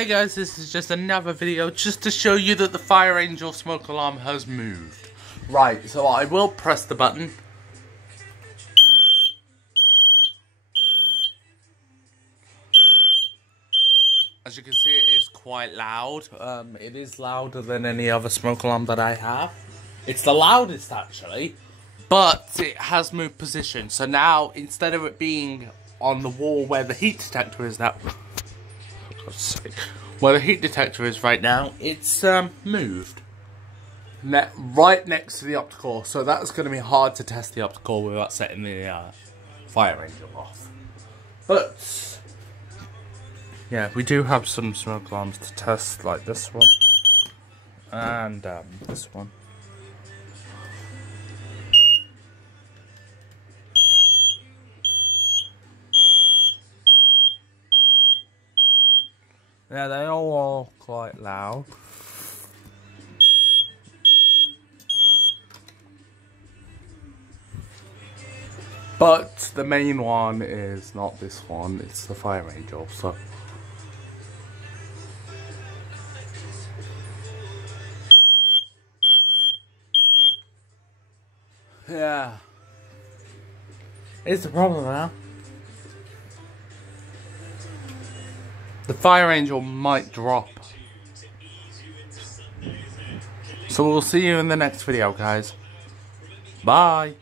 Hey guys, this is just another video just to show you that the fire angel smoke alarm has moved. Right, so I will press the button. As you can see, it is quite loud. It is louder than any other smoke alarm that I have. It's the loudest actually, but it has moved position. So now, instead of it being on the wall where the heat detector is now, for God's sake, where the heat detector is right now, it's moved. Right next to the optical, so that's going to be hard to test the optical without setting the fire angel off. But yeah, we do have some smoke alarms to test, like this one and this one. Yeah, they all are quite loud. But the main one is not this one, it's the fire angel, so. Yeah. It's the problem now. The fire angel might drop. So we'll see you in the next video, guys. Bye.